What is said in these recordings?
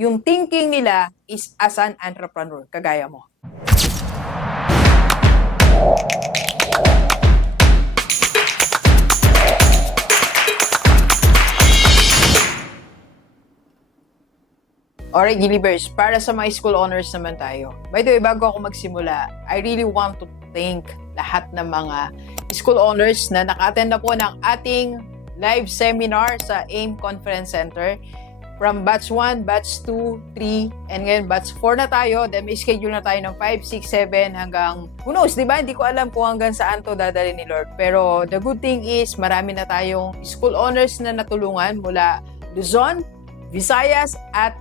yung thinking nila is as an entrepreneur, kagaya mo. Alright, Gilibers, para sa mga school owners naman tayo. By the way, bago ako magsimula, I really want to thank lahat ng mga school owners na naka-attend na po ng ating live seminar sa AIM Conference Center. From batch 1, batch 2, 3, and ngayon batch 4 na tayo. Then may schedule na tayo ng 5, 6, 7 hanggang, who knows, di ba? Hindi ko alam kung hanggang saan to dadali ni Lord. Pero the good thing is, marami na tayong school owners na natulungan mula Luzon, Visayas, at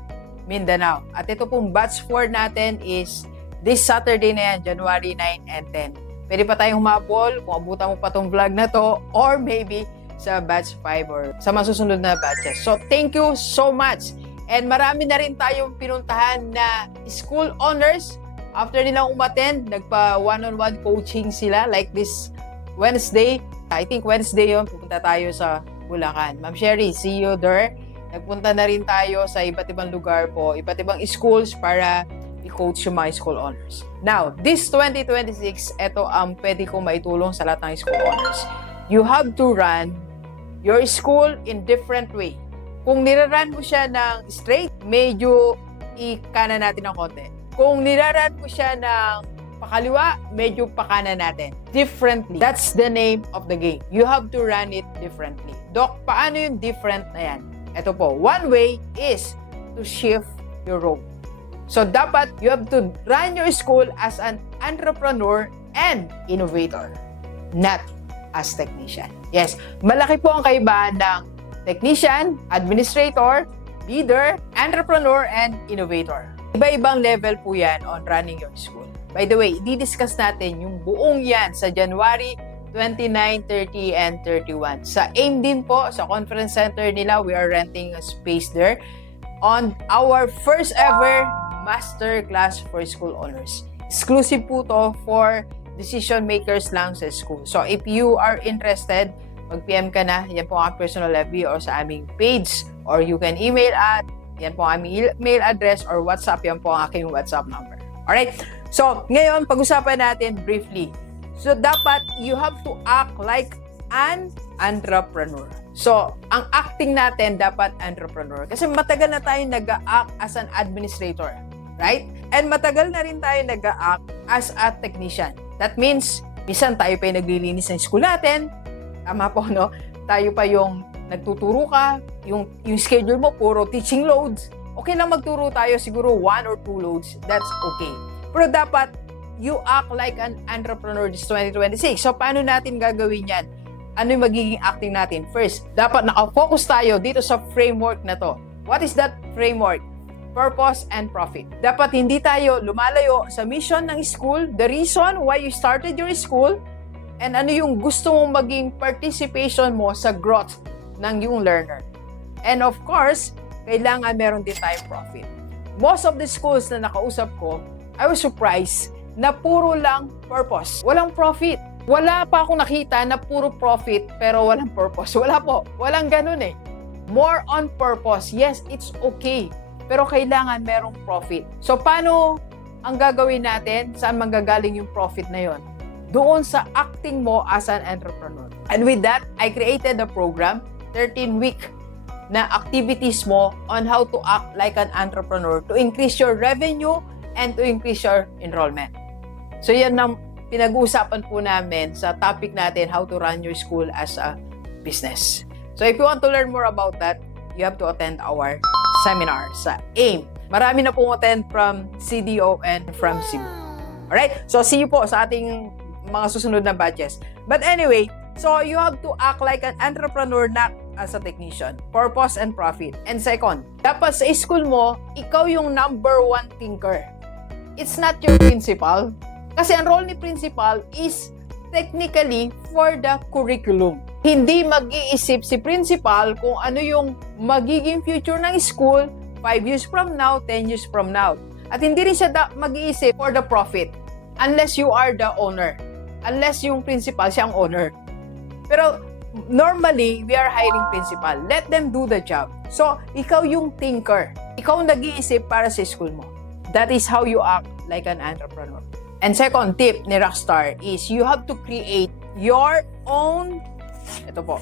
Mindanao. At ito pong batch 4 natin is this Saturday na yan, January 9 and 10. Pwede pa tayong humabol kung abutan mo pa tong vlog na to, or maybe sa batch 5 or sa masusunod na batches. So, thank you so much. And marami na rin tayong pinuntahan na school owners. After nilang umattend, nagpa one-on-one coaching sila like this Wednesday. I think Wednesday yun, pupunta tayo sa Bulacan. Ma'am Sherry, see you there. Nagpunta na rin tayo sa iba't ibang lugar po, iba't ibang schools para i-coach yung mga school owners. Now, this 2026, ito ang pwede kong maitulong sa lahat ng school owners. You have to run your school in different way. Kung niraran mo siya ng straight, medyo i-kanan natin ng konti. Kung niraran mo siya ng pakaliwa, medyo pakanan natin. Differently. That's the name of the game. You have to run it differently. Doc, paano yung different na yan? Ito po, one way is to shift your role. So, dapat you have to run your school as an entrepreneur and innovator, not as technician. Yes, malaki po ang kaibahan ng technician, administrator, leader, entrepreneur, and innovator. Iba-ibang level po yan on running your school. By the way, i-discuss natin yung buong yan sa January 29, 30, and 31. Sa AIM din po, sa conference center nila, we are renting a space there on our first ever master class for school owners. Exclusive po to for decision makers lang sa school. So if you are interested, mag-PM ka na, yan po ang personal FB or sa aming page, or you can email at, yan po ang aming email address, or WhatsApp, yan po ang aking WhatsApp number. Alright? So, ngayon, pag-usapan natin briefly. So, dapat you have to act like an entrepreneur. So, ang acting natin dapat entrepreneur. Kasi matagal na tayo nag-act as an administrator. Right? And matagal na rin tayo nag-act as a technician. That means, minsan tayo pa yung naglilinis ng school natin. Tama po, no? Tayo pa yung nagtuturo ka. Yung schedule mo, puro teaching loads. Okay lang magturo tayo, siguro 1 or 2 loads. That's okay. Pero dapat, you act like an entrepreneur this 2026. So, paano natin gagawin yan? Ano yung magiging acting natin? First, dapat nakafocus tayo dito sa framework na to. What is that framework? Purpose and profit. Dapat hindi tayo lumalayo sa mission ng school, the reason why you started your school, and ano yung gusto mong maging participation mo sa growth ng yung learner. And of course, kailangan meron din tayong profit. Most of the schools na nakausap ko, I was surprised na puro lang purpose. Walang profit. Wala pa akong nakita na puro profit pero walang purpose. Wala po. Walang ganun eh. More on purpose. Yes, it's okay. Pero kailangan merong profit. So, paano ang gagawin natin? Saan manggagaling yung profit na yon? Doon sa acting mo as an entrepreneur. And with that, I created a program, 13-week na activities mo on how to act like an entrepreneur to increase your revenue and to increase your enrollment. So, yan ang pinag-uusapan po namin sa topic natin, how to run your school as a business. So, if you want to learn more about that, you have to attend our seminar sa AIM. Marami na pong attend from CDO and from Cebu. Alright? So, see you po sa ating mga susunod na batches. But anyway, so you have to act like an entrepreneur, not as a technician. Purpose and profit. And second, dapat sa school mo, ikaw yung number 1 thinker. It's not your principal. Kasi ang role ni principal is technically for the curriculum. Hindi mag-iisip si principal kung ano yung magiging future ng school 5 years from now, 10 years from now. At hindi rin siya mag-iisip for the profit unless you are the owner. Unless yung principal siya ang owner. Pero normally, we are hiring principal. Let them do the job. So, ikaw yung thinker. ikaw nag-iisip para sa school mo. That is how you act like an entrepreneur. And second tip ni Rockstar is you have to create your own, ito po,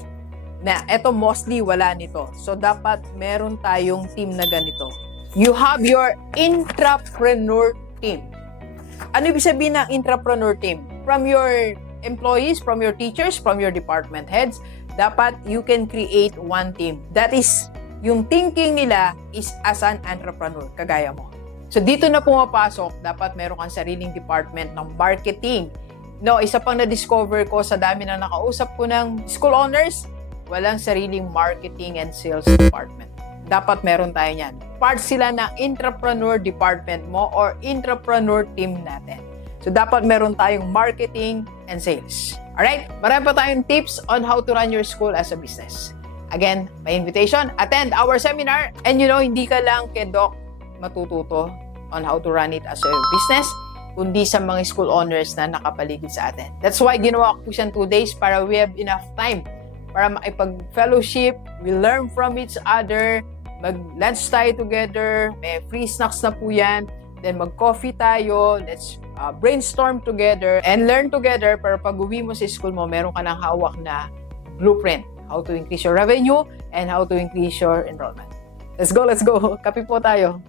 na ito mostly wala nito. So dapat meron tayong team na ganito. You have your intrapreneur team. Ano ibig sabihin ng intrapreneur team? From your employees, from your teachers, from your department heads, dapat you can create one team. That is, yung thinking nila is as an entrepreneur, kagaya mo. So dito na pumapasok, dapat meron kang sariling department ng marketing. No, isa pang na-discover ko sa dami na nakausap ko ng school owners, walang sariling marketing and sales department. Dapat meron tayo niyan. Part sila ng intrapreneur department mo or intrapreneur team natin. So dapat meron tayong marketing and sales. Alright? Marami pa tayong tips on how to run your school as a business. Again, my invitation, attend our seminar. And hindi ka lang kay Doc matututo on how to run it as a business, kundi sa mga school owners na nakapaligid sa atin. That's why ginawa ko po siyang 2 days para we have enough time para makipag-fellowship, we learn from each other, mag-lunch tayo together, may free snacks na po yan, then mag-coffee tayo, let's brainstorm together and learn together para pag uwi mo sa school mo, meron ka ng hawak na blueprint. How to increase your revenue and how to increase your enrollment. Let's go, let's go. Kape po tayo.